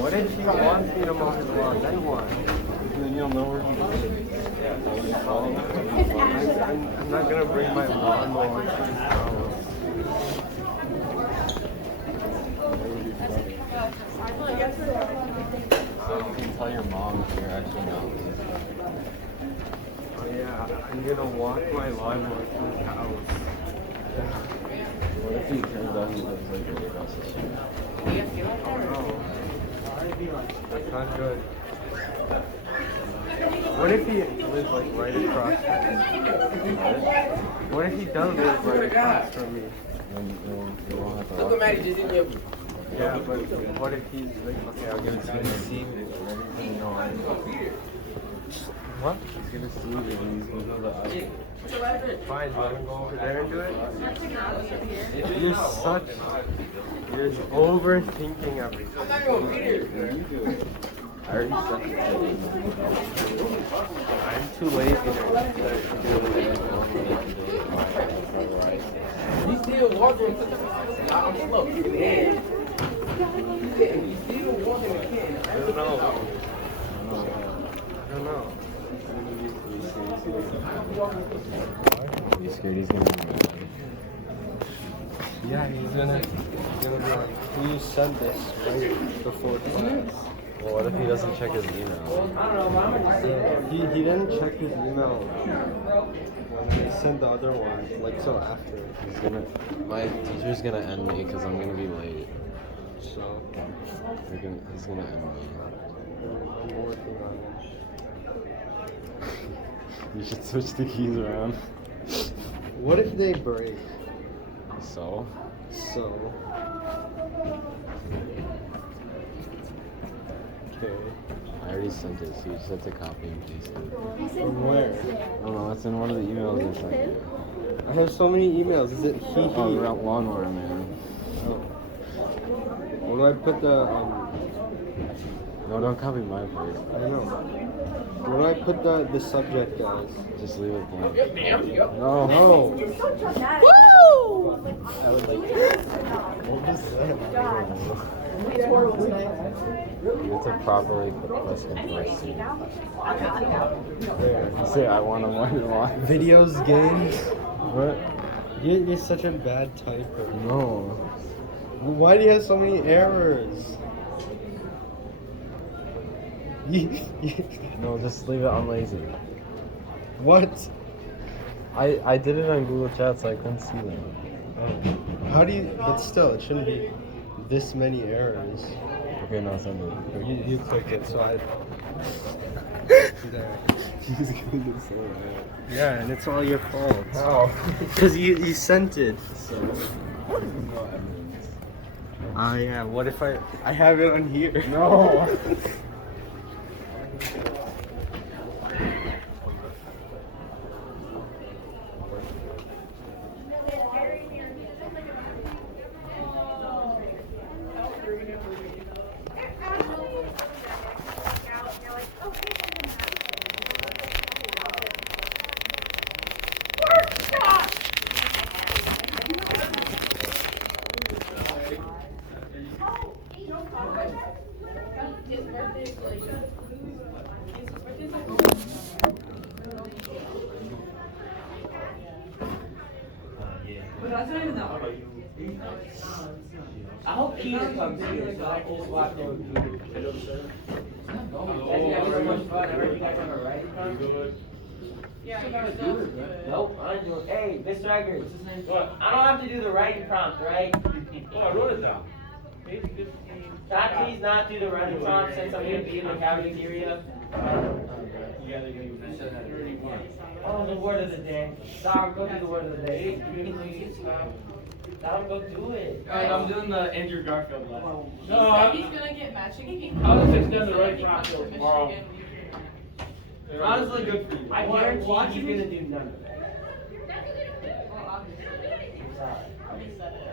What if she wants me to mow his lawn? Then what? Then you'll know where he is. I'm not gonna bring my lawnmower to his house. You can tell your mom if you're actually not. Oh yeah, I'm gonna walk my lawnmower to his house. What if he turns out he lives like right across the street? Oh no. That's not good. What if he lives like right across from me? What if he does live right across from me? Then you won't have to walk. Yeah, but what if he's like, okay, I'll give it to He's you. gonna see me and everything, you know, What? he's gonna see me and he's gonna know that Fine, do you want to go over there and do it? You're overthinking everything. Yeah, you do it. I already sent it to you. I'm too lazy to He's still walking. I'm slow. He's still walking again. I don't know. I don't know. You scared he's gonna be mad? Yeah, he's gonna be like, who sent this right before class? Well, what if he doesn't check his email? He didn't check his email when he sent the other one, like so after. My teacher's gonna end me because I'm gonna be late. So He's gonna end me. I'm working on it. You should switch the keys around. What if they break? So? So. Okay. I already sent it, so you just have to copy and paste it. From where? Oh no, it's in one of the emails I sent you. I have so many emails. Is it he? Oh, lawnmower man. Oh. Where do I put the No, don't copy my part. I know. Where do I put the subject, guys? Just leave it blank. No. No. I would like What was that? You have to properly press control C. There. You say I want to want. Videos, games. What? You're such a bad typer. No. Why do you have so many errors? No, just leave it on lazy. What? I did it on Google Chat, so I couldn't see them. How do you? But still, it shouldn't be this many errors. Okay, now send it. You click it, so I. There. He's gonna get so mad. Yeah, and it's all your fault. How? Because you sent it. So, no evidence. Ah, yeah. What if I have it on here? No. I hope Peter comes here so I can just walk there with Peter. Guys, you having so much fun. I heard you guys have a writing contest. Nope, I'm doing. Hey, Mr. Eggers. What's his name? What? I don't have to do the writing prompt, right? Oh, I wrote it down. Can I please not do the writing prompt since I'm going to be in the cafeteria? Oh, the word of the day. Dom, go do the word of the day. Dom, go do it. Alright, I'm doing the Andrew Garfield one. He said he's gonna get matching ink. I was just doing the So right when he prompt comes to tomorrow. Michigan, Honestly, good for you. I guarantee he's going to do none of it. well, obviously. I'm sorry. He said it.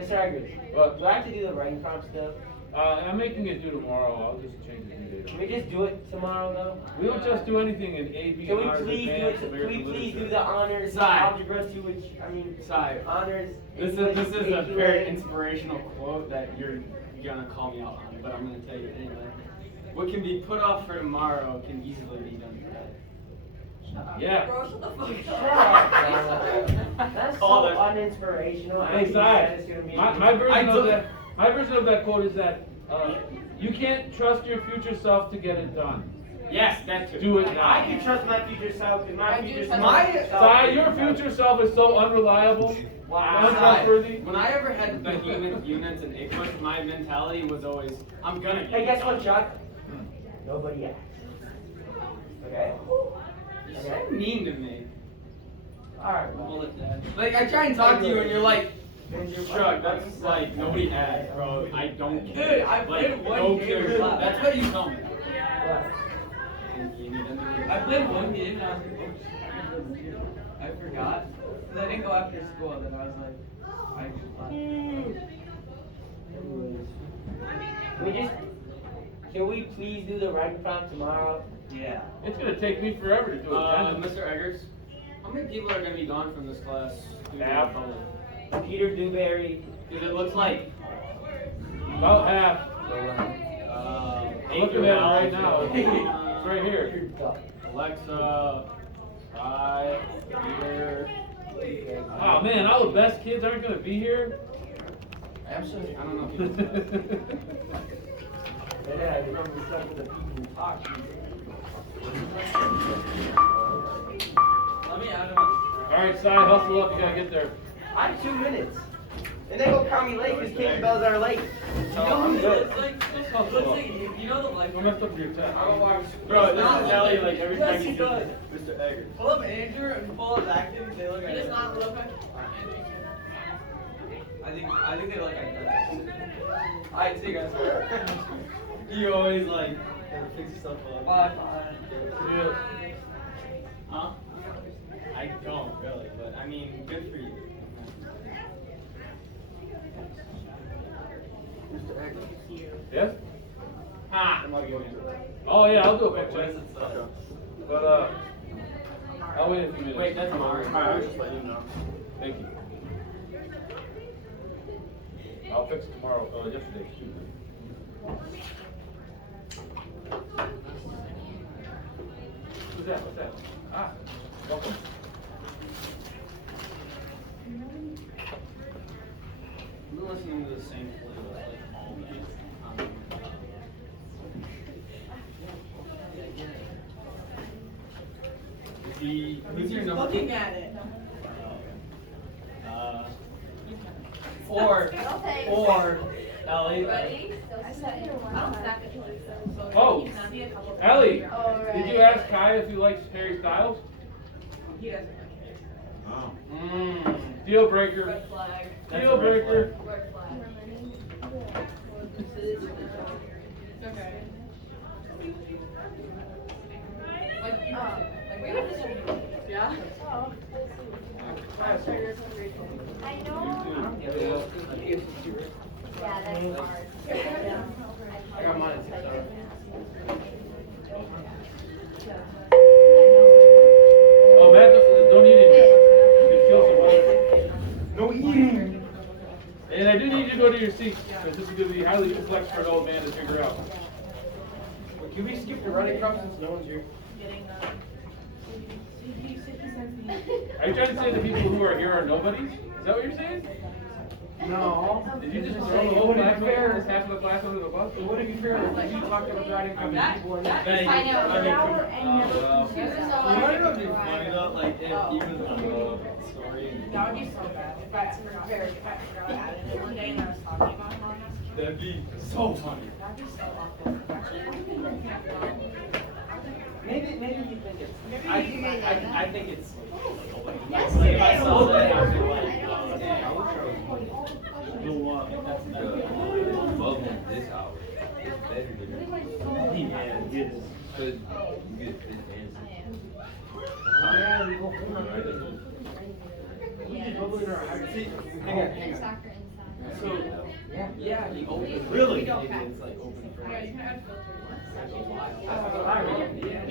Mr. Eggers, What? do I have to do the writing prompt stuff? I'm making it due tomorrow. I'll just change the due Can date. we just do it tomorrow though? We don't just do anything in AP Can we honors, please do advanced, it? Can we American please do literature. the honors, Sai. algebra 2, which I mean Sai. honors. This English, is a AP very lit. inspirational quote that you're gonna call me out on, but I'm gonna tell you anyway. What can be put off for tomorrow can easily be done today. Yeah. Bro, shut the fuck Shut up. up, That's so Call it. uninspirational. I Hey, think Sai, that is gonna be my version I of do- that, my version of that quote is that, you can't trust your future self to get it done. Yes, that too. Do it I now. can trust my future self because my I do future trust self. my- self Sai, is- your future self is so unreliable, Wow. untrustworthy. When I ever had behemoth units and ICPUS, my mentality was always, I'm gonna get Hey, it guess done. what, Chuck? Nobody asked. Okay. You're so mean to me. All right. Well, Like, I try and talk to you and you're like, Chuck, that's like, nobody asked, bro. I don't care. Dude, I played like, one no game care. with Lab. That's what you tell me. What? I played one game and I was like, oh shit, I forgot. Because I didn't go after school, then I was like, Can we please do the writing prompt tomorrow? yeah. It's gonna take me forever to do attendance. Mr. Eggers, how many people are gonna be gone from this class? due to Half. the public? Peter Dewberry. Because it looks like, About half. I'm looking at it right now. It's right here. Alexa, Sky, Peter. Oh man, all the best kids aren't gonna be here. Absolutely. I don't know if you And then I become stuck with the people who talk. Let me add him on. Alright, Si, hustle up, you gotta get there. I have 2 minutes. And they go call me late because King Bells are late. So I'm good. It's like, let's say, you know the life. I messed up your test. Bro, this is Ellie like every Yes, time he you does. Mr. Eggers. Pull up Andrew and pull up Acton, they look He does not look like. I think they look identical. Alright, see you guys. You always like fix stuff up. Bye. Yeah. Huh? I don't really, but I mean, good for you. Yes? Ha! I'm not giving Oh yeah, I'll do a Wait, quick what check. is it? Okay. But I'll wait a few minutes. Wait, that's tomorrow. Alright, I was just letting you know. Thank you. I'll fix it tomorrow, yesterday, excuse me. Who's that, what's that? Ah, welcome. I've been listening to the same playlist like all night. Who's your number? Looking at it. Four. Okay. Ellie. Ready? I said, I don't stack it like so. So Oh, he's not a couple Ellie, times. did you ask Kai if he likes Harry Styles? He doesn't. Deal breaker. Red flag. That's Deal a red breaker. Red flag. It's okay. Like we have this. Yeah. I know. Yeah, that's hard. I got mine at 6 hours. Oh, Matt, don't eat it. You can kill someone. No eating. And I do need you to go to your seats, because this is going to be highly complex for an old man to figure out. Can we skip the running prompt since no one's here? Are you trying to say the people who are here are nobodies? Is that what you're saying? No. Did you just throw the whole class, half of the class under the bus? It wouldn't be fair if you talked about writing from people and I know. For an hour and never You might not be funny though, like if even the story. That would be so bad if I forgot. If I forgot I added it one day and I was talking about it on this. That'd be so funny. That'd be so awful. Maybe you think it's. I think it's. Yes, Like, it if I is. saw that, I'd be like, I know. oh, damn, I wish I was. You know what? That's Bubble this hour. It's better than Yeah, it is. because you get this fancy. Yeah, we go for it. We just bubble in our eyes. See, hang on. Soccer inside. So, Yeah, he opened. Really? It's like open for Yeah, you can add filters. like a while. Yeah.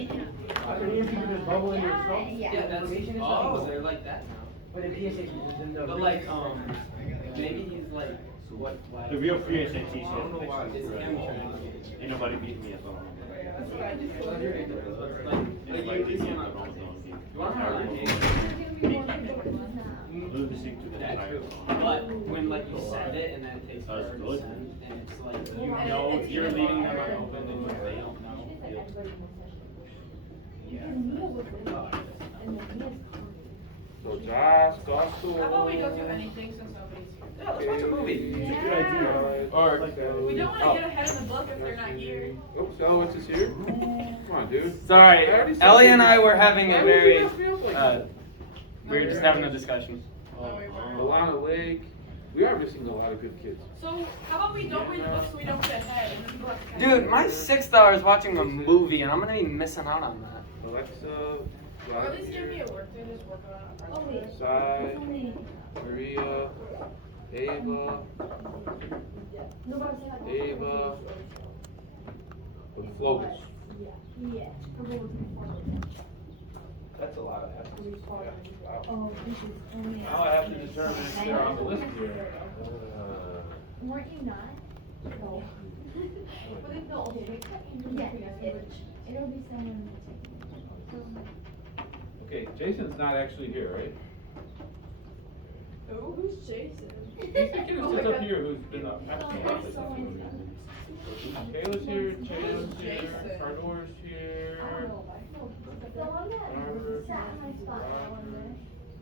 You can just bubble in your skull? Yeah, that's. Oh, they're like that now. But in PSA, then the But like, maybe he's like, what? The real free SAT I don't know why. It's him trying. Ain't nobody beating me at all. That's what I did. Like you cannot. You want to have a game? Losing to the That entire too. But when like you send it and then it takes That's forever to good. send, and it's like you know you're leaving them unopened and they don't know. So Josh, go school. How about we don't do anything since nobody's here? Yeah, let's watch a movie. It's a good idea. Or, We don't want to get ahead of the book if they're not here. oops, Ella is here. Come on, dude. Sorry, I already said Ellie this. and I were having Why a would you very. guys feel like that? We were just having a discussion. No, we weren't. Alana Lake. We are missing a lot of good kids. So how about we don't read the books so we don't get ahead and then people have to catch Dude, up. my 6th hour is watching a movie, and I'm gonna be missing out on that. Alexa, Or at least give me a work day, just work on it. Sai, Maria, Ava, with Flogus. That's a lot of F's. Yeah. Wow. Now I have to determine if they're on the list here. Weren't you not? No. But if they'll it'll be someone. Okay, Jason's not actually here, right? Who? Who's Jason? He's the kid who sits up here who's been up. Kayla's here, Jayla's here, Cardor's here. The one that sat in my spot, that one there.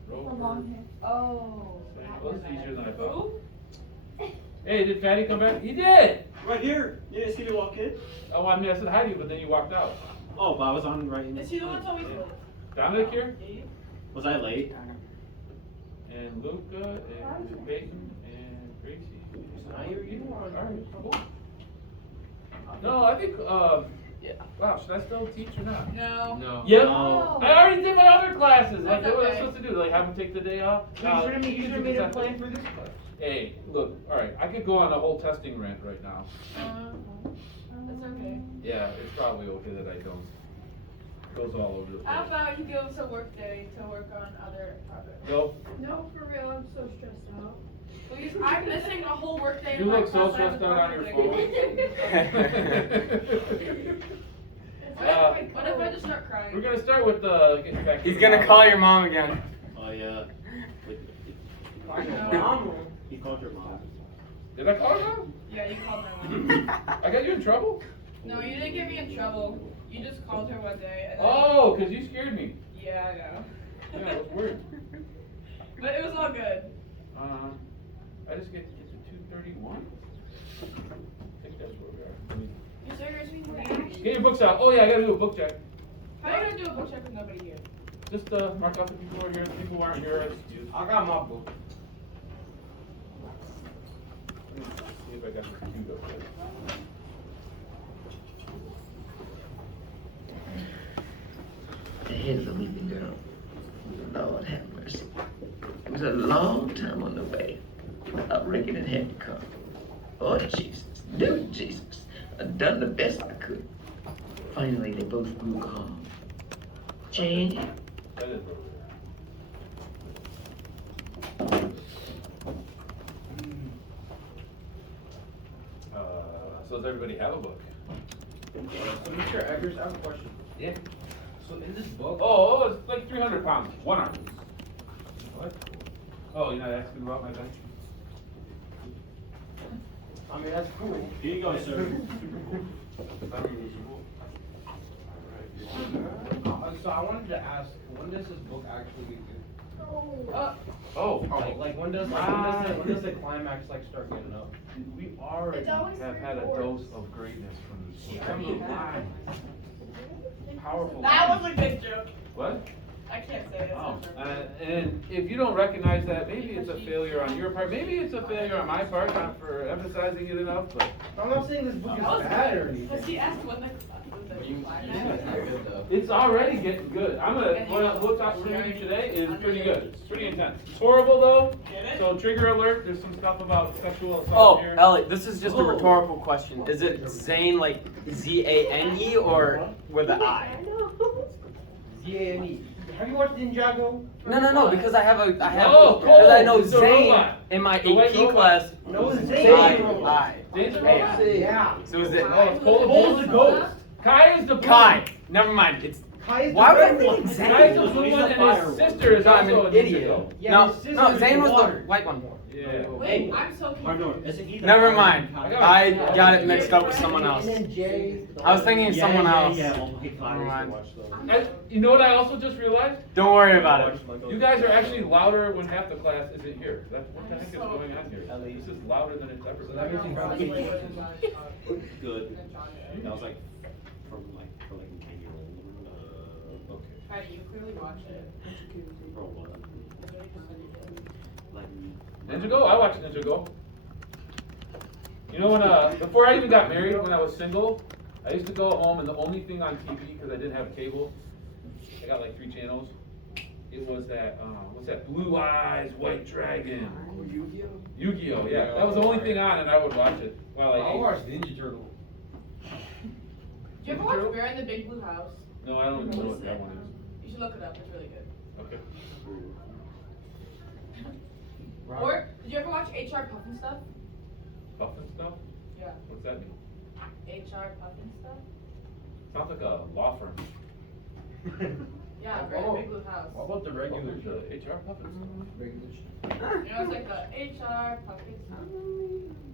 The long hair. Oh. Well, it's easier than I thought. Who? Hey, did Fatty come back? He did! Right here. You didn't see me walk in? Oh, I mean, I said hi to you, but then you walked out. Oh, but I was on right in. Is he the one that's always late? Dominic here? Was I late? And Luca, and Peyton, and Gracie. Alright, cool. No, I think, wow, should I still teach or not? No. No. Yep. No. I already did my other classes. Like, That's what am I okay. supposed to do? Like, have them take the day off? You should have made a plan for this class. Hey, look, alright, I could go on a whole testing rant right now. That's okay. Yeah, it's probably okay that I don't. Goes all over the How place. about you give us a work day to work on other projects? Go. No, for real, I'm so stressed out. Please, I'm missing a whole work day You in my look so class. I have stressed a out on your project. phone. What if I just start crying? We're gonna start with getting back to He's the gonna novel. call your mom again. Oh, yeah. No. He called your mom. Did I call her mom? Yeah, you called my mom. I got you in trouble? No, you didn't get me in trouble. You just called her one day and then, Oh, cause you scared me. yeah, I know. Yeah, it was weird. But it was all good. I just get to 231. I think that's where we are. You serious? Get your books out. Oh yeah, I gotta do a book check. How are you gonna do a book check with nobody here? Just mark out the people who are here, the people who aren't here. Excuse. I got my book. See if I got this queued up yet. The head of the weeping girl. Lord have mercy. It was a long time on the way. I reckon it had to come. Oh, Jesus. Do Jesus. I done the best I could. Finally, they both grew calm. Change. That is so does everybody have a book? So Mr. Eggers, I have a question. Yeah. So in this book, Oh, it's like 300 pounds. 1 ounce. What? Oh, you're not asking about my bench? I mean that's cool. Here you go, sir. So I wanted to ask, when does this book actually begin? Oh, Like when does the climax like start getting up? we already It's always have had a dose of greatness from this book. Powerful. That was a good joke. What? I can't say it. Oh, and if you don't recognize that, maybe it's a failure on your part, maybe it's a failure on my part, not for emphasizing it enough, but. I'm not saying this book is bad or anything. Because he asked when the It's already getting good. What we're reading today is pretty good. It's pretty intense. It's horrible though. So trigger alert. There's some stuff about sexual assault Oh, here. Elliot, this is just a rhetorical question. Is it Zane like Z-A-N-E or with an I? Z-A-N-E. Have you watched Ninjago? No, because I have because Oh, I know it's a Zane robot. in my The white AP robot. class. No, it's I. Zane. Zane's a robot. Yeah. So is it Oh, it's Cole Cole's the ghost. Kai is the blue Kai? one. Never mind. It's Kai is why the would I red think one. it's Kai is Zane? the blue one, and his sister is No, I'm also an a idiot. Ninjago. Yeah, No, his sister no, is Zane the was the water. white one. Yeah. Wait, I'm so confused. Never mind. I got it mixed up with someone else. And then Jay. I was thinking of someone else. Never Never mind. And you know what I also just realized? Don't worry about it. You guys are actually louder when half the class isn't here. That's what the heck is going on here? This is louder than it's ever been. Good. That was like for like 10-year-old. Okay. Right, you clearly watched it. For what? Like Ninja Go? I watched Ninja Go. You know when before I even got married, when I was single, I used to go home and the only thing on TV, because I didn't have cable, I got like 3 channels. It was that what's that? Blue Eyes White Dragon. Yu-Gi-Oh! Yeah, that was the only thing on, and I would watch it while I I ate. watched Ninja Turtle. Did you ever watch Bear in the Big Blue House? No, I don't even know what that one is. You should look it up, it's really good. Okay. Or, did you ever watch HR Puffin Stuff? Puffin stuff? Yeah. What's that mean? HR Puffin Stuff? Sounds like a law firm. Yeah, Bear in the Big Blue House. What about the regular Regular show? HR Puffin stuff. Regular show. You know, it's like the HR Puffin Stuff.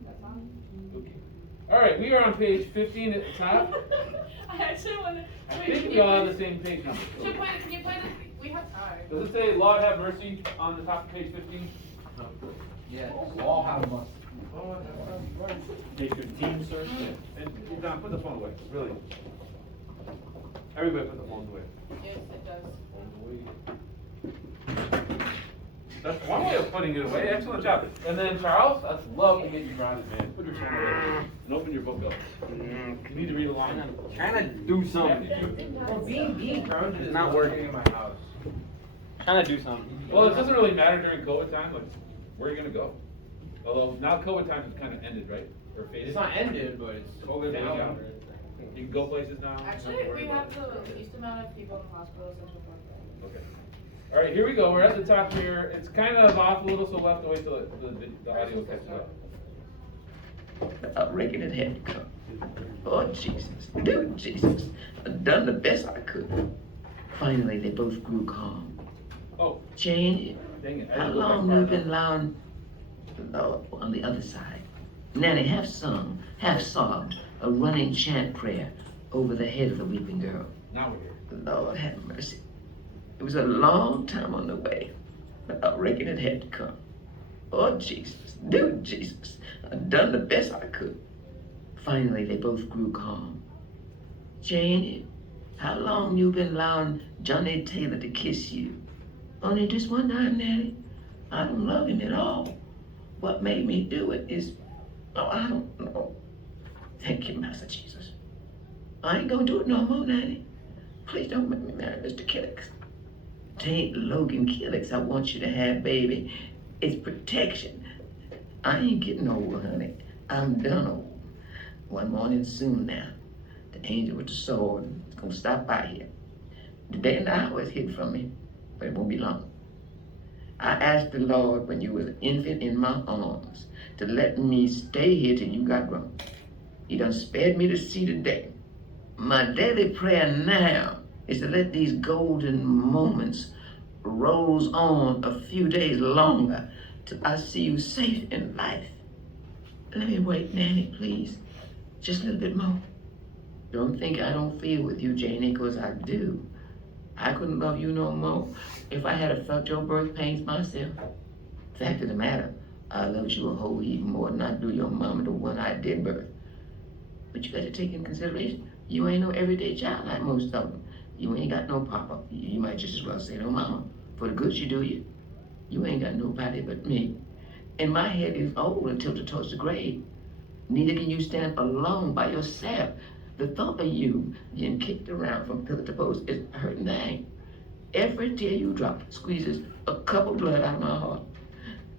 That song? Okay. All right, we are on page 15 at the top. I actually want to. I think we all have the same page number. Can you play this? We have time. Does it say Lord have mercy on the top of page 15? Yeah. All have must. Page 15, sir. Yeah. And Don, put the phone away, really. Everybody put the phones away. Yes, it does. Phones away. That's one way of putting it away. Excellent job. And then Charles, I'd love to get you grounded, man. Put your phone away and open your book up. You need to read along. Trying to do something. Well, being grounded is Not working. in my house. Trying to do something. Well, it doesn't really matter during COVID time. Like, where are you gonna go? Although now COVID time has kind of ended, right? Or faded. It's not ended, but it's COVID Fading now. out. You can go places now. Actually, we have the least amount of people in the hospital since we're Okay. All right, here we go. We're at the top here. It's kind of off a little, so we'll have to wait till the audio catches up. I reckon it had to come. Oh, Jesus. Dude, Jesus. I done the best I could. Finally, they both grew calm. Oh, Jane, dang it. I how didn't go back long far you been enough. lying on the other side? Nanny half sung, half sobbed a running chant prayer over the head of the weeping girl. Now we're here. Lord have mercy. It was a long time on the way, but I reckon it had to come. Oh, Jesus. Dude, Jesus. I done the best I could. Finally, they both grew calm. Jane, how long you been allowing Johnny Taylor to kiss you? Only just one time, Nanny. I don't love him at all. What made me do it is, oh, I don't know. Thank you, Master Jesus. I ain't gonna do it no more, Nanny. Please don't make me marry Mr. Killix. It ain't Logan Killix I want you to have, baby. It's protection. I ain't getting old, honey. I'm done old. One morning soon now, the angel with the sword is gonna stop by here. The day and the hour is hid from me, but it won't be long. I asked the Lord when you was an infant in my arms to let me stay here till you got grown. He done spared me to see the day. My daily prayer now is to let these golden moments rolls on a few days longer till I see you safe in life. Let me wait, Nanny, please. Just a little bit more. Don't think I don't feel with you, Janie, because I do. I couldn't love you no more if I had felt your birth pains myself. Fact of the matter, I love you a whole heap more than I do your mama, the one I did birth. But you got to take in consideration, you ain't no everyday child like most of them. You ain't got no papa. You might just as well say no mama. For the good you do you. You ain't got nobody but me. And my head is old and tilted towards the grave. Neither can you stand alone by yourself. The thought of you getting kicked around from pillar to post is a hurting thing. Every tear you drop squeezes a cup of blood out of my heart.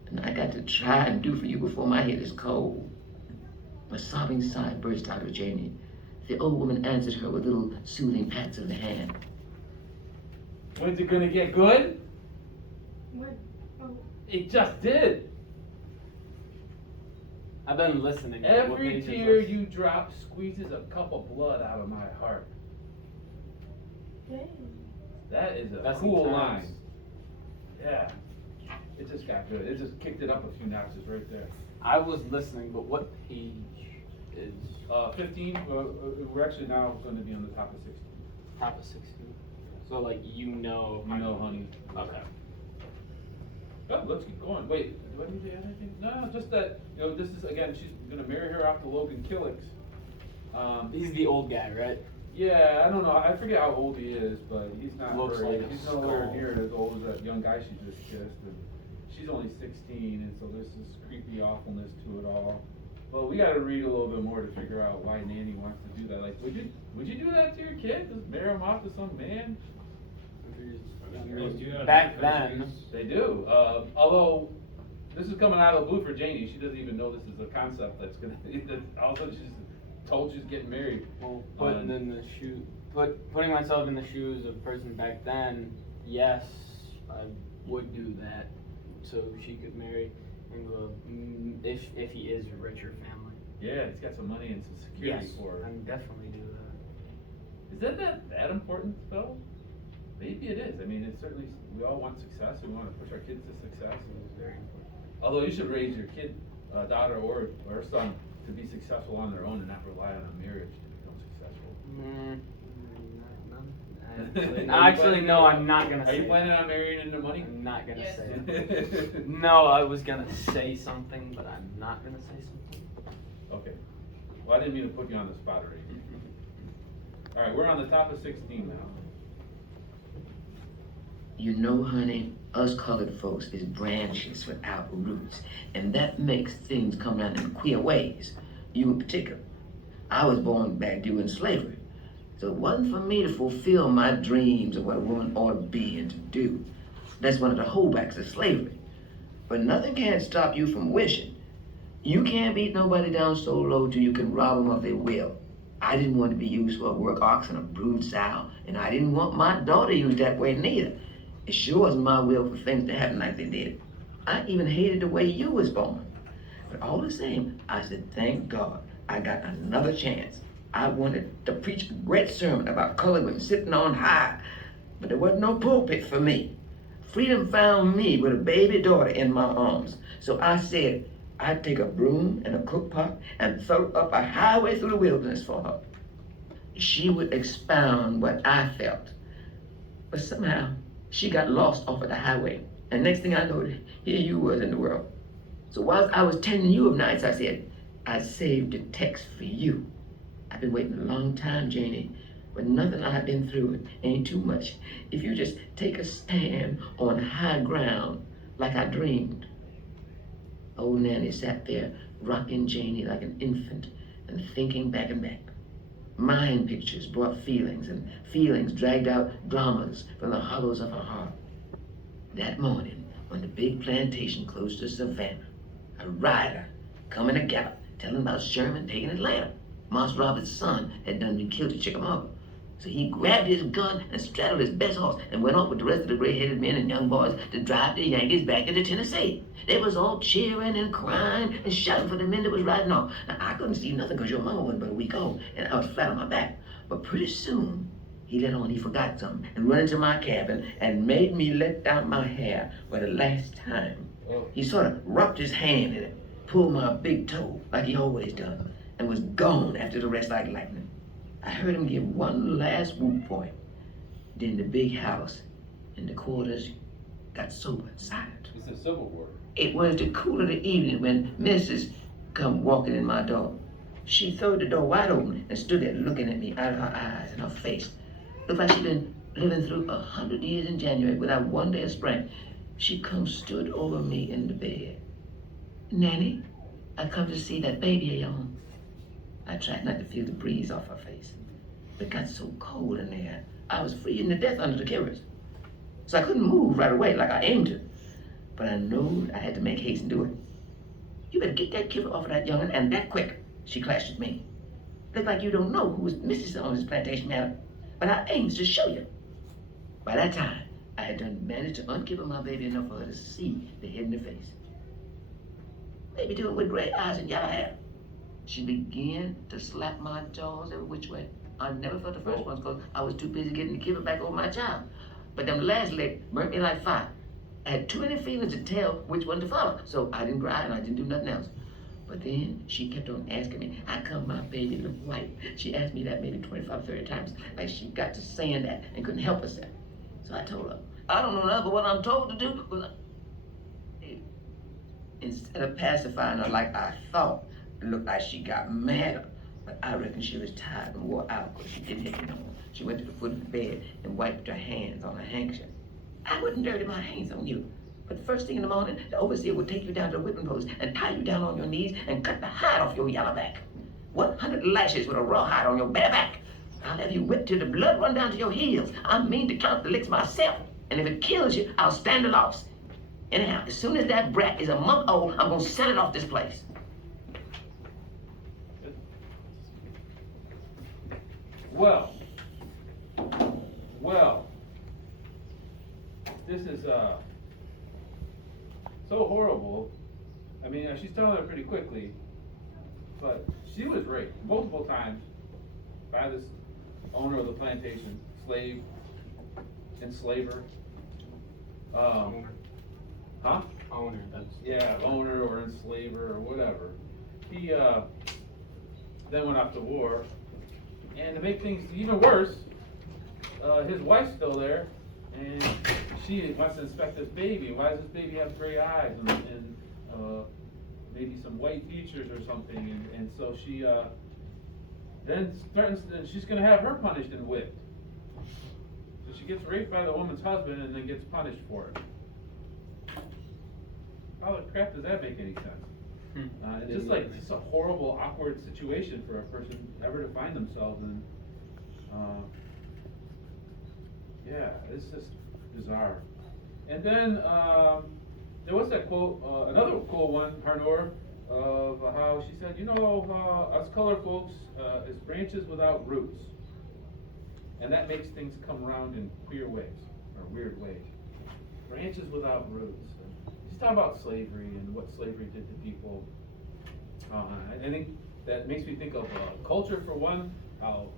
And I got to try and do for you before my head is cold. A sobbing sigh burst out of Janie. The old woman answered her with little soothing pats of the hand. When's it gonna get good? What? Oh. It just did. I've been listening. What Every pages tear was- you drop squeezes a cup of blood out of my heart. Dang. That is a That's cool intense. line. Yeah. It just got good. It just kicked it up a few notches right there. I was listening, but what page is 15, we're actually now gonna be on the top of 16. top of 16? So like You know, honey. Okay. Oh, let's keep going. Wait, do I need to add anything? No, just that, this is, again, she's gonna marry her off to Logan Killix. He's the old guy, right? Yeah, I don't know, I forget how old he is, but he's not Looks very, like a he's nowhere skull. near as old as that young guy she just kissed, and she's only 16, and so there's this creepy awfulness to it all. Well, we gotta read a little bit more to figure out why Nanny wants to do that. Like, would you do that to your kid? Just marry him off to some man? Back then, They do. Although this is coming out of the blue for Janie, she doesn't even know this is a concept that's gonna. That all of a sudden she's told she's getting married. well, putting myself in the shoes of a person back then, yes, I would do that, so she could marry into a, if he is a richer family. Yeah, he's got some money and some security Yes, for her. I would definitely do that. Is that important though? Maybe it is. I mean, it's certainly, we all want success. We want to push our kids to success. It was very important. Although you should raise your kid, daughter or son, to be successful on their own and not rely on a marriage to become successful. Actually, no, I'm not gonna Are say you it. planning on marrying into money? I'm not gonna Yes. say it. No, I was gonna say something, but I'm not gonna say something. Okay. Well, I didn't mean to put you on the spot already. All right, we're on the top of 16 now. You know, honey, us colored folks is branches without roots, and that makes things come out in queer ways. You in particular. I was born back during slavery, so it wasn't for me to fulfill my dreams of what a woman ought to be and to do. That's one of the holdbacks of slavery. But nothing can stop you from wishing. You can't beat nobody down so low till you can rob them of their will. I didn't want to be used for a work ox and a brood sow, and I didn't want my daughter used that way neither. It sure wasn't my will for things to happen like they did. I even hated the way you was born. But all the same, I said, thank God, I got another chance. I wanted to preach a great sermon about colored women sitting on high, but there wasn't no pulpit for me. Freedom found me with a baby daughter in my arms. So I said, I'd take a broom and a cook pot and throw up a highway through the wilderness for her. She would expound what I felt. But somehow, she got lost off of the highway. And next thing I know, here you was in the world. So whilst I was tending you of nights, I said, I saved a text for you. I've been waiting a long time, Janie, but nothing I've been through ain't too much. If you just take a stand on high ground like I dreamed. Old Nanny sat there, rocking Janie like an infant and thinking back and back. Mind pictures brought feelings, and feelings dragged out dramas from the hollows of her heart. That morning, when the big plantation close to Savannah, a rider coming a gallop, telling about Sherman taking Atlanta. Moss Roberts' son had done been killed at Chickamauga. So he grabbed his gun and straddled his best horse and went off with the rest of the gray-headed men and young boys to drive the Yankees back into Tennessee. They was all cheering and crying and shouting for the men that was riding off. Now, I couldn't see nothing because your mama wasn't but a week old, and I was flat on my back. But pretty soon, he let on he forgot something and run into my cabin and made me let down my hair for the last time. He sort of rubbed his hand in it, pulled my big toe like he always done, and was gone after the rest like lightning. I heard him give one last whoop point. Then the big house and the quarters got sober and silent. It's a Civil War. It was the cool of the evening when Mrs. come walking in my door. She throwed the door wide open and stood there looking at me out of her eyes and her face. Looked like she'd been living through 100 years in January without one day of spring. She come stood over me in the bed. Nanny, I come to see that baby of yours. I tried not to feel the breeze off her face. It got so cold in there, I was freezing to death under the covers. So I couldn't move right away like I aimed to. But I knew I had to make haste and do it. You better get that kipper off of that young'un, and that quick, she clashed at me. Look like you don't know who was Mrs. on this plantation matter, but I aims to show you. By that time, I had done managed to unkipper my baby enough for her to see the head in the face. Baby do it with gray eyes and yellow hair. She began to slap my jaws every which way. I never felt the first ones because I was too busy getting the kipper back over my child. But them last leg burnt me like fire. I had too many feelings to tell which one to follow, so I didn't cry and I didn't do nothing else. But then she kept on asking me, how come my baby looked white? She asked me that maybe 25, 30 times, like she got to saying that and couldn't help herself. So I told her, I don't know nothing but what I'm told to do. But instead of pacifying her like I thought, it looked like she got madder. But I reckon she was tired and wore out because she didn't hit me no more. She went to the foot of the bed and wiped her hands on her handkerchief. I wouldn't dirty my hands on you. But the first thing in the morning, the overseer would take you down to the whipping post and tie you down on your knees and cut the hide off your yellow back. 100 lashes with a rawhide on your bare back. I'll have you whipped till the blood run down to your heels. I mean to count the licks myself. And if it kills you, I'll stand the loss. Anyhow, as soon as that brat is a month old, I'm gonna sell it off this place. Well, this is so horrible. I mean, she's telling it pretty quickly, but she was raped multiple times by this owner of the plantation, enslaver. Owner, that's... Yeah, owner or enslaver or whatever. He then went off to war, and to make things even worse, his wife's still there, and she wants to inspect this baby. Why does this baby have gray eyes and maybe some white features or something? And so she then threatens that she's going to have her punished and whipped. So she gets raped by the woman's husband and then gets punished for it. How the crap does that make any sense? It's just like just a horrible, awkward situation for a person ever to find themselves in. Yeah, it's just bizarre. And then there was that quote, another cool one, Harnor, of how she said, you know, us colored folks is branches without roots. And that makes things come around in queer ways, or weird ways. Branches without roots. She's talking about slavery and what slavery did to people. I think that makes me think of culture for one, how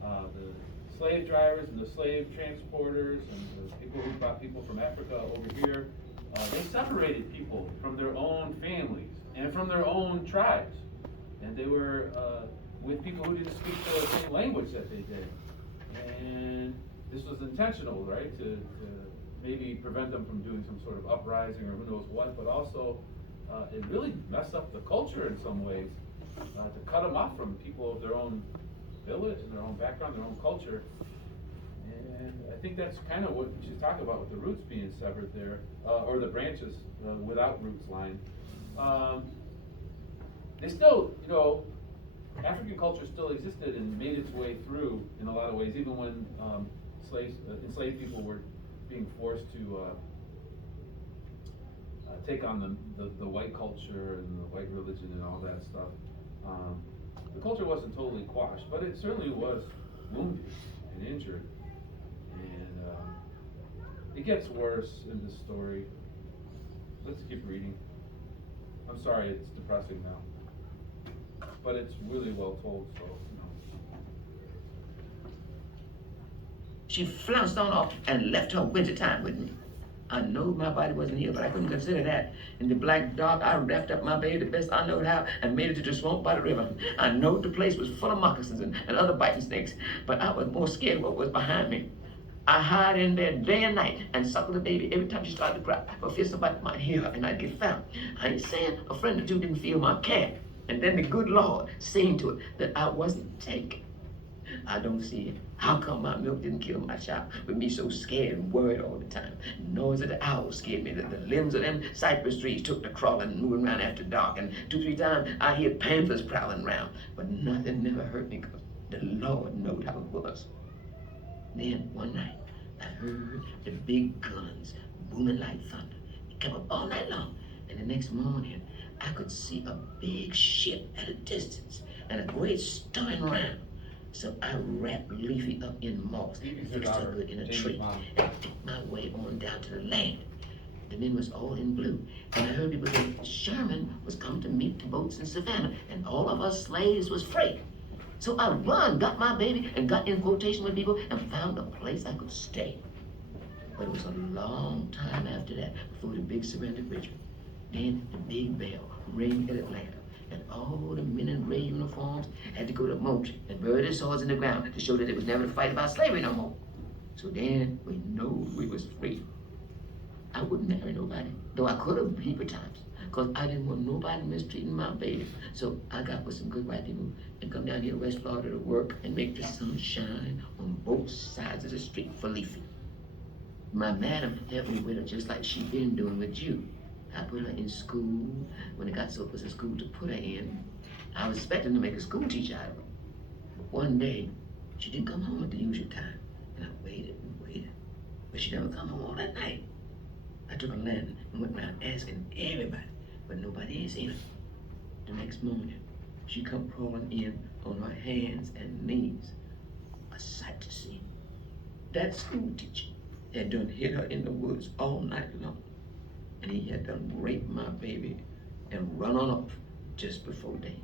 the slave drivers and the slave transporters and the people who brought people from Africa over here, they separated people from their own families and from their own tribes. And they were with people who didn't speak the same language that they did. And this was intentional, right, to maybe prevent them from doing some sort of uprising or who knows what, but also it really messed up the culture in some ways, to cut them off from people of their own village and their own background, their own culture. And I think that's kind of what she's talking about with the roots being severed there, or the branches without roots line. They still, you know, African culture still existed and made its way through in a lot of ways, even when enslaved people were being forced to take on the white culture and the white religion and all that stuff. The culture wasn't totally quashed, but it certainly was wounded and injured. And it gets worse in this story. Let's keep reading. I'm sorry, it's depressing now. But it's really well told, so, you know. She flounced on off and left her winter time with me. I know my body wasn't here, but I couldn't consider that. In the black dark, I wrapped up my baby the best I know how and made it to the swamp by the river. I know the place was full of moccasins and other biting snakes, but I was more scared of what was behind me. I hide in there day and night and suckle the baby every time she started to cry, for fear somebody might hear her and I'd get found. I ain't saying a friend or two didn't feel my care. And then the good Lord seen to it that I wasn't taken. I don't see it. How come my milk didn't kill my child with me so scared and worried all the time? The noise of the owls scared me. The limbs of them cypress trees took to crawling and moving around after dark. And 2-3 times I hear panthers prowling around. But nothing never hurt me because the Lord knowed how it was. Then one night, I heard the big guns booming like thunder. It kept up all night long. And the next morning, I could see a big ship at a distance and a great stirring around. So I wrapped Leafy up in moss and fixed her good in a tree and picked my way on down to the land. The men was all in blue, and I heard people say Sherman was coming to meet the boats in Savannah, and all of us slaves was free. So I run, got my baby, and got in quotation with people and found a place I could stay. But it was a long time after that before the big surrender Richmond. Then the big bell rang at Atlanta, and all the men in gray uniforms had to go to Moultrie and bury their swords in the ground to show that it was never to fight about slavery no more. So then we knew we was free. I wouldn't marry nobody, though I could have heap of times, because I didn't want nobody mistreating my baby. So I got with some good white people and come down here to West Florida to work and make the sun shine on both sides of the street for Leafy. My madam helped me with her just like she been doing with you. I put her in school when it got so close to school to put her in. I was expecting to make a school teacher out of her. But one day, she didn't come home at the usual time, and I waited and waited, but she never come home all that night. I took a lantern and went around asking everybody, but nobody had seen her. The next morning, she come crawling in on her hands and knees, a sight to see. That school teacher had done hit her in the woods all night long, and he had done raped my baby and run on off just before day.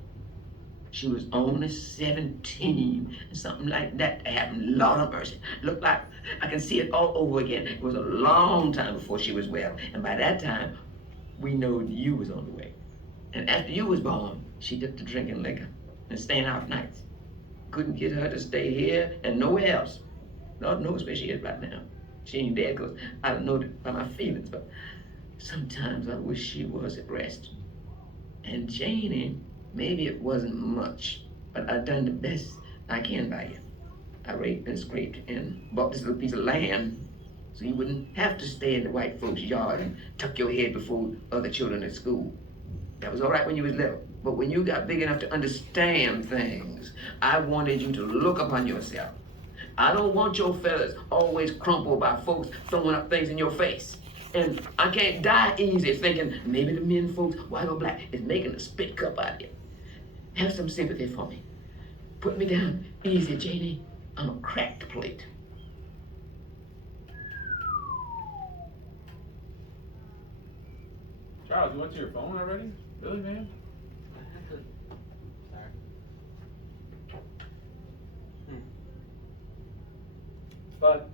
She was only 17, something like that to happen. Lord of mercy. Looked like I can see it all over again. It was a long time before she was well, and by that time, we knowed you was on the way. And after you was born, she took to drinking liquor and staying out nights. Couldn't get her to stay here and nowhere else. Lord knows where she is right now. She ain't dead because I don't know by my feelings, but sometimes I wish she was at rest. And Janie, maybe it wasn't much, but I done the best I can by you. I raped and scraped and bought this little piece of land so you wouldn't have to stay in the white folks' yard and tuck your head before other children at school. That was all right when you was little, but when you got big enough to understand things, I wanted you to look upon yourself. I don't want your fellas always crumpled by folks throwing up things in your face. And I can't die easy thinking maybe the men folks, white or black, is making a spit cup out of you. Have some sympathy for me. Put me down easy, Janie. I'm a cracked plate. Charles, you went to your phone already? Really, man? Sorry. But,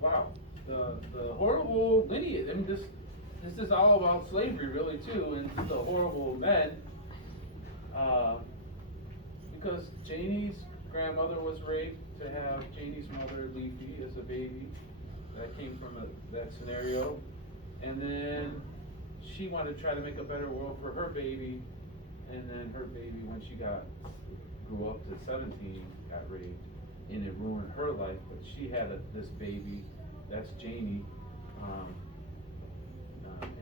wow, the horrible lineage, I mean, this is all about slavery, really, too, and just the horrible men, because Janie's grandmother was raped to have Janie's mother, Leafy, as a baby. That came from that scenario. And then she wanted to try to make a better world for her baby, and then her baby, when she grew up to 17, got raped, and it ruined her life. But she had this baby, that's Janie,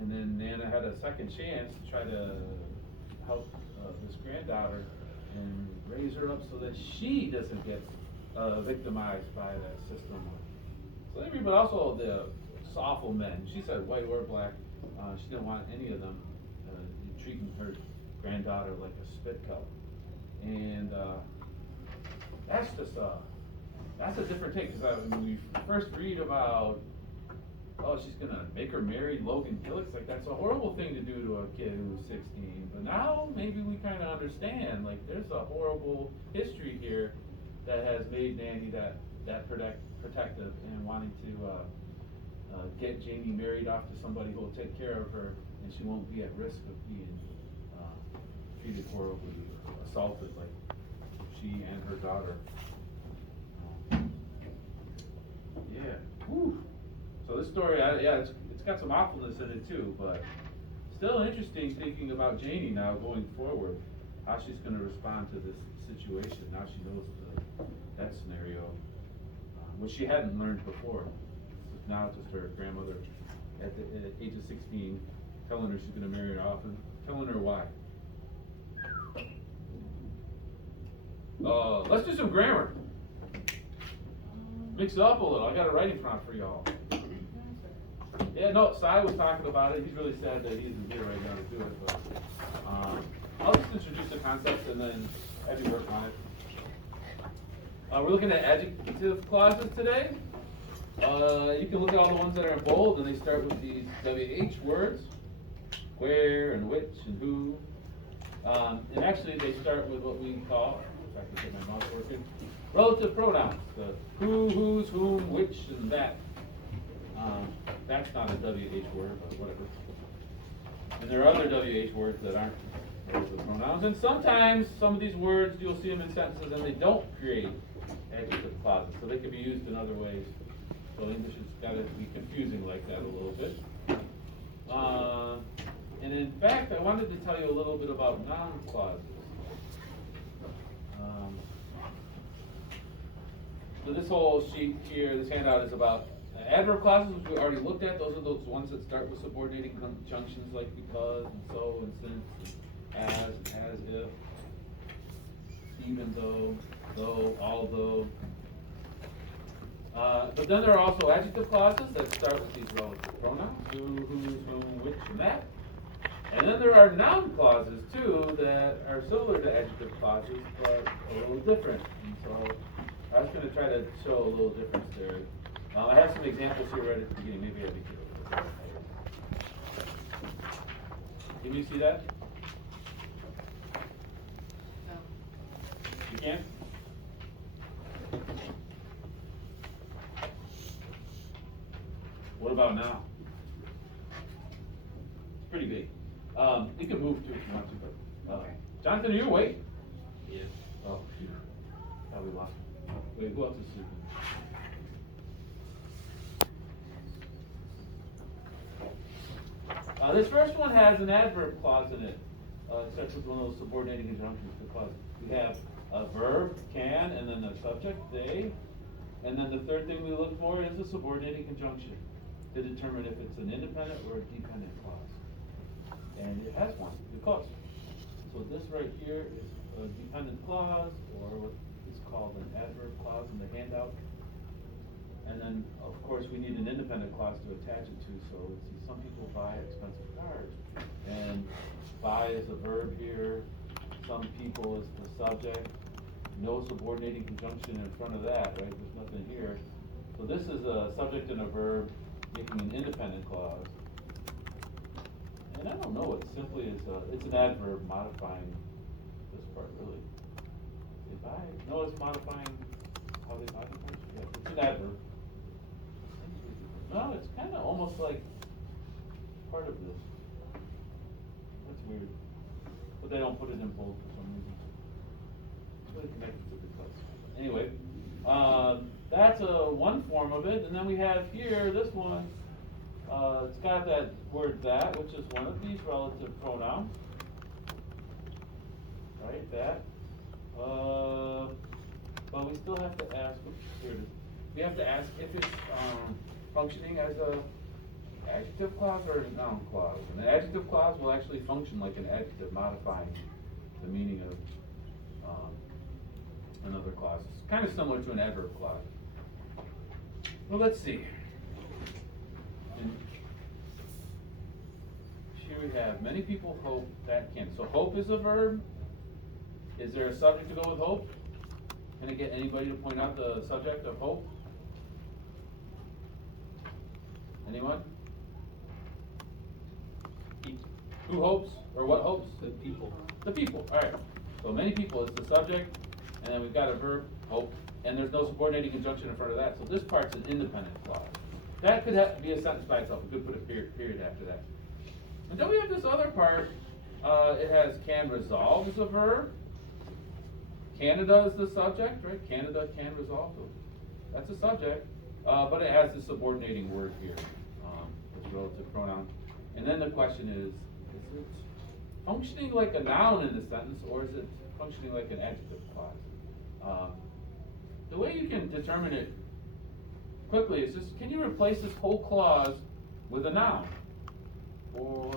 and then Nana had a second chance to try to help this granddaughter and raise her up so that she doesn't get victimized by that system of slavery, but also the awful men. She said white or black. She didn't want any of them treating her granddaughter like a spit cup. And that's just that's a different take, because when we first read about, oh, she's gonna make her marry Logan Gillis, like that's a horrible thing to do to a kid who's 16. But now maybe we kind of understand, like there's a horrible history here that has made Nanny that protective and wanting to get Janie married off to somebody who will take care of her, and she won't be at risk of being treated horribly, assaulted like she and her daughter. Yeah. Whew. So this story, it's got some awfulness in it too, but still interesting thinking about Janie now going forward. how she's gonna respond to this situation. Now she knows that scenario, which she hadn't learned before. Now it's just her grandmother at the age of 16 telling her she's gonna marry her off and telling her why. Let's do some grammar. Mix it up a little. I got a writing prompt for y'all. Yeah, no, Sai was talking about it. He's really sad that he isn't here right now to do it, but I'll just introduce the concept and then have you work on it. We're looking at adjective clauses today. You can look at all the ones that are in bold, and they start with these WH words, where and which and who. And actually they start with what we call, if I can get my mouse working, relative pronouns. The who, whose, whom, which, and that. That's not a WH word, but whatever. And there are other WH words that aren't relative pronouns. And sometimes some of these words, you'll see them in sentences and they don't create adjective clauses. So they can be used in other ways. So English has got to be confusing like that a little bit. And in fact, I wanted to tell you a little bit about noun clauses. So this whole sheet here, this handout is about adverb clauses, which we already looked at. Those are those ones that start with subordinating conjunctions like because and so and since and as if, even though, although. But then there are also adjective clauses that start with these relative pronouns, who, whose, whom, which, and that. And then there are noun clauses too that are similar to adjective clauses, but a little different. And so I was going to try to show a little difference there. I have some examples here right at the beginning. Maybe I'll be clear. Can you see that? No. You can? What about now? It's pretty big. You can move too if you want to, but Jonathan, are you awake? Yeah. Oh, shoot. Probably lost. Wait, who else is sleeping? This first one has an adverb clause in it. It starts with one of those subordinating conjunctions. Because we have a verb, can, and then the subject, they. And then the third thing we look for is a subordinating conjunction to determine if it's an independent or a dependent clause. And it has one, because. So this right here is a dependent clause, or what is called an adverb clause in the handout. And then, of course, we need an independent clause to attach it to. So let's see, some people buy expensive cars. And buy is a verb here. Some people is the subject. No subordinating conjunction in front of that, right? There's nothing here. So this is a subject and a verb making an independent clause. And I don't know, it simply is it's an adverb modifying this part, really. They buy, no, it's modifying how they buy the cars. Yeah, it's an adverb. No, it's kind of almost like part of this. That's weird. But they don't put it in bold for some reason. It's really connected to the class. Anyway, that's one form of it. And then we have here, this one, it's got that word that, which is one of these relative pronouns. Right, that. But we still have to ask, oops, here it is. We have to ask if it's functioning as a adjective clause or a noun clause. And an adjective clause will actually function like an adjective, modifying the meaning of another clause. It's kind of similar to an adverb clause. Well, let's see. And here we have, many people hope that can. So hope is a verb. Is there a subject to go with hope? Can I get anybody to point out the subject of hope? Anyone? Who hopes, or what hopes? The people. The people, all right. So many people is the subject, and then we've got a verb, hope, and there's no subordinating conjunction in front of that. So this part's an independent clause. That could be a sentence by itself. We could put a period after that. And then we have this other part. It has can resolve as a verb. Canada is the subject, right? Canada can resolve. So that's a subject. But it has the subordinating word here, this relative pronoun. And then the question is functioning like a noun in the sentence, or is it functioning like an adjective clause? The way you can determine it quickly is just, can you replace this whole clause with a noun? Or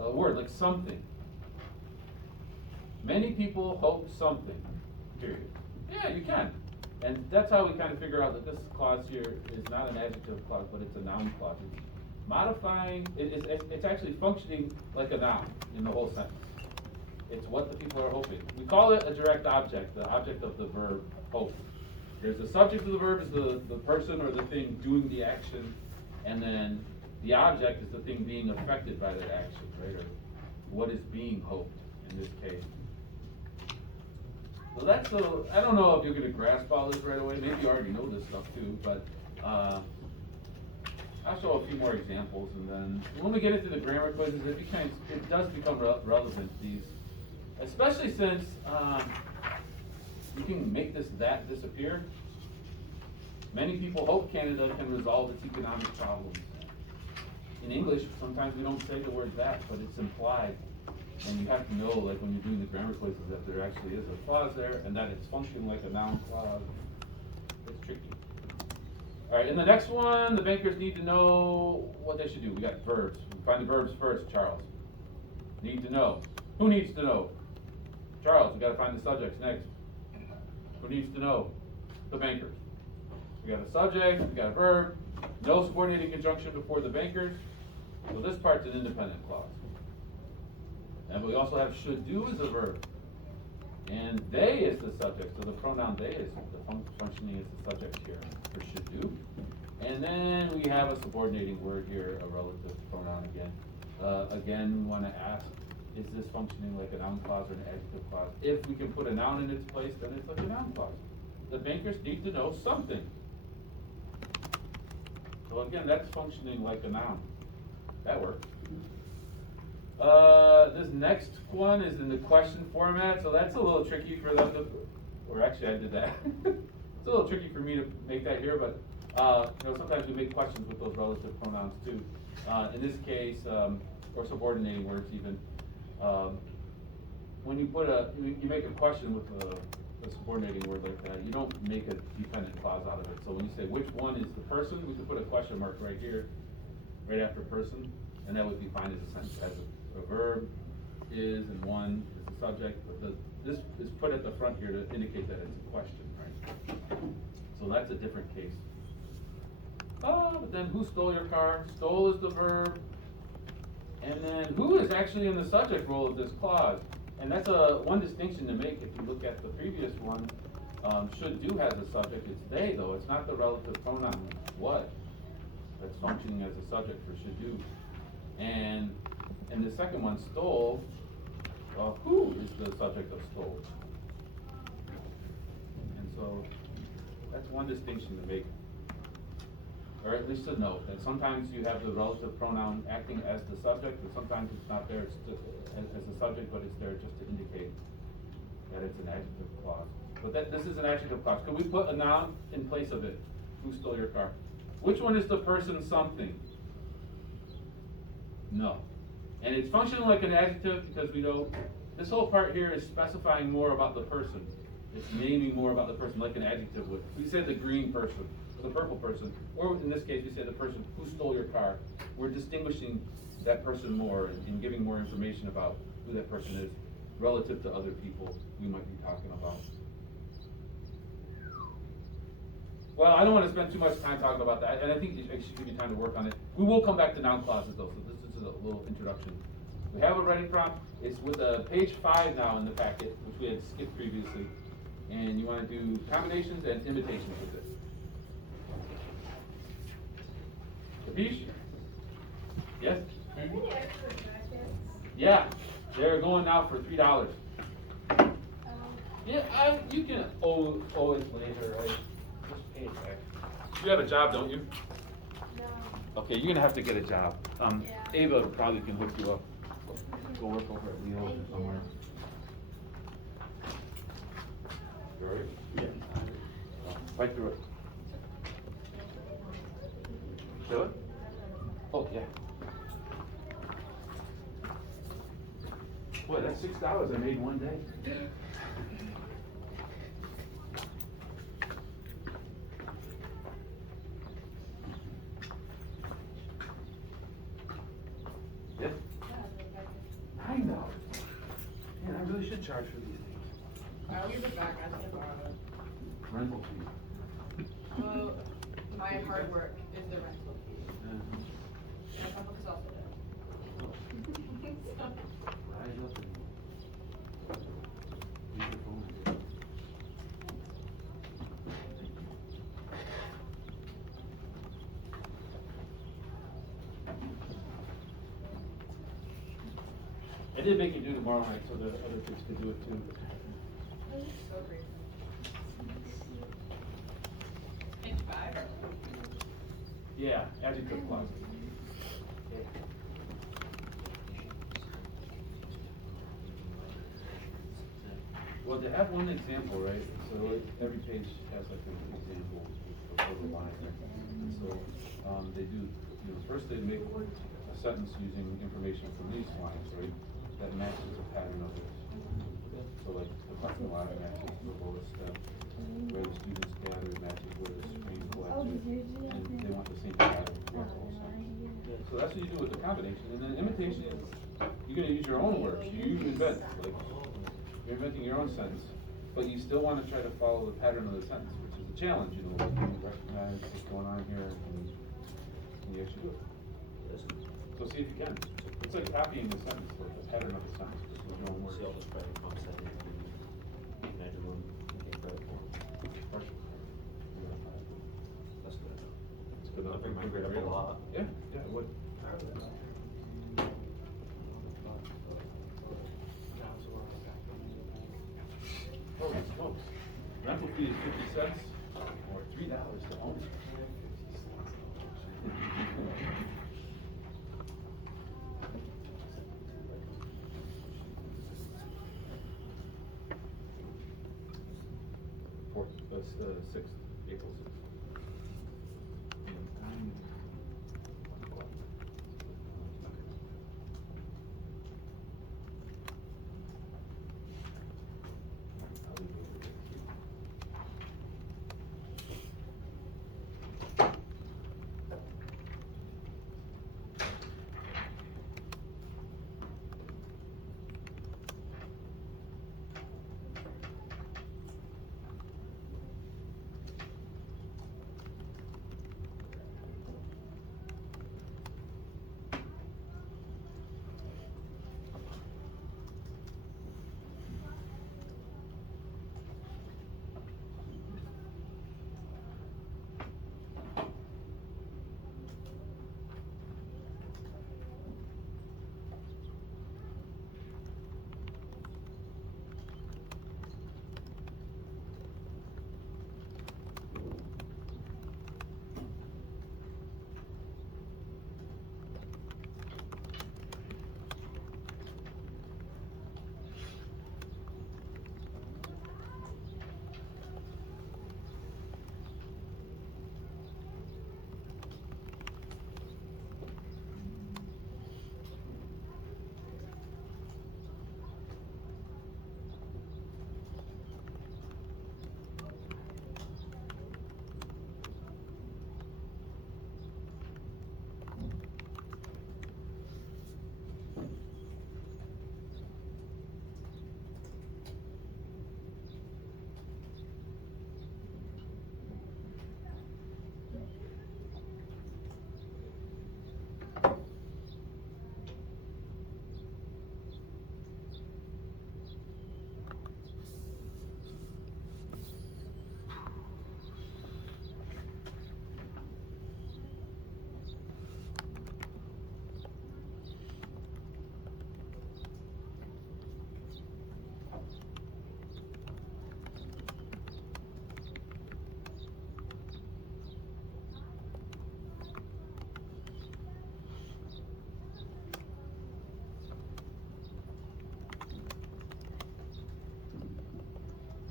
a word, like something. Many people hope something, period. Yeah, you can. And that's how we kind of figure out that this clause here is not an adjective clause, but it's a noun clause. It's modifying, it's actually functioning like a noun in the whole sentence. It's what the people are hoping. We call it a direct object, the object of the verb hope. There's the subject of the verb is the person or the thing doing the action, and then the object is the thing being affected by that action, right? Or what is being hoped in this case. So that's I don't know if you're going to grasp all this right away. Maybe you already know this stuff too, but I'll show a few more examples, and then when we get into the grammar quizzes, it does become relevant. These, especially since you can make that disappear. Many people hope Canada can resolve its economic problems. In English, sometimes we don't say the word that, but it's implied. And you have to know, like when you're doing the grammar quizzes, that there actually is a clause there, and that it's functioning like a noun clause. It's tricky. All right, in the next one, the bankers need to know what they should do. We got verbs. We find the verbs first, Charles. Need to know. Who needs to know? Charles, we got to find the subjects next. Who needs to know? The bankers. We got a subject, we got a verb, no subordinating conjunction before the bankers. So this part's an independent clause. And we also have should do as a verb. And they is the subject, so the pronoun they is the functioning as the subject here for should do. And then we have a subordinating word here, a relative pronoun again. Again, we want to ask, is this functioning like a noun clause or an adjective clause? If we can put a noun in its place, then it's like a noun clause. The bankers need to know something. So again, that's functioning like a noun. That works. This next one is in the question format, so that's a little tricky for them to, or actually I did that. It's a little tricky for me to make that here, but sometimes we make questions with those relative pronouns too. In this case, or subordinating words even. When you you make a question with a subordinating word like that, you don't make a dependent clause out of it. So when you say which one is the person, we can put a question mark right here, right after person, and that would be fine as a sentence. As a verb is and one is the subject, but this is put at the front here to indicate that it's a question, right? So that's a different case. But then who stole your car? Stole is the verb. And then who is actually in the subject role of this clause? And that's one distinction to make if you look at the previous one. Should do has a subject, it's they though, it's not the relative pronoun what that's functioning as a subject for should do. And in the second one, stole, who is the subject of stole? And so that's one distinction to make. Or at least to note that sometimes you have the relative pronoun acting as the subject, but sometimes it's not there as a subject, but it's there just to indicate that it's an adjective clause. But this is an adjective clause. Could we put a noun in place of it? Who stole your car? Which one is the person something? No. And it's functioning like an adjective because we know this whole part here is specifying more about the person. It's naming more about the person like an adjective would. We said the green person, the purple person, or in this case we said the person who stole your car. We're distinguishing that person more and giving more information about who that person is relative to other people we might be talking about. Well, I don't want to spend too much time talking about that, and I think I should give you time to work on it. We will come back to noun clauses though, so this is a little introduction. We have a writing prompt. It's with page 5 now in the packet, which we had skipped previously. And you want to do combinations and imitations with it. Capiche? Yes? Yeah, they're going now for $3. Yeah, you can owe it later, right? Just pay it back. You have a job, don't you? No. Okay, you're gonna have to get a job. Yeah. Ava probably can hook you up. Go work over at Leo's or somewhere. You all right? Yeah. Right through it. Do it? Oh, yeah. $6 I made one day. Yeah. I know. Man, I really should charge for these things. I'll give it back, I think I borrowed it. Rental fee. Well, my hard work is the rental fee. And my book is also there. Rise up and use your phone. I did make you do tomorrow night so the other kids could do it too. So great. Inch 5? Yeah, as you cook closet. Yeah. Well, they have one example, right? So every page has like an example of the line. And so they do, first they make a sentence using information from these lines, right? That matches a pattern of this. So like the parking lot matches the lowest step, where the students gather matches where the stream collected, and they want the same pattern throughout the whole sentence. So that's what you do with the combination, and then imitation is, you're gonna use your own words, you invent, like, you're inventing your own sentence, but you still wanna try to follow the pattern of the sentence, which is a challenge, you recognize what's going on here, and you actually do it. So see if you can. It's like copying the sentence, like the pattern of the sentence, just with your own words. See all this credit comes in and imagine them get credit for it. That's good enough. It's good enough. I bring my grade up a lot. Yeah, yeah, it would. Holy smokes. Rental fee is 50 cents or $3 to own it. Fourth, that's 6th, April 6th.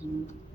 Mm-hmm.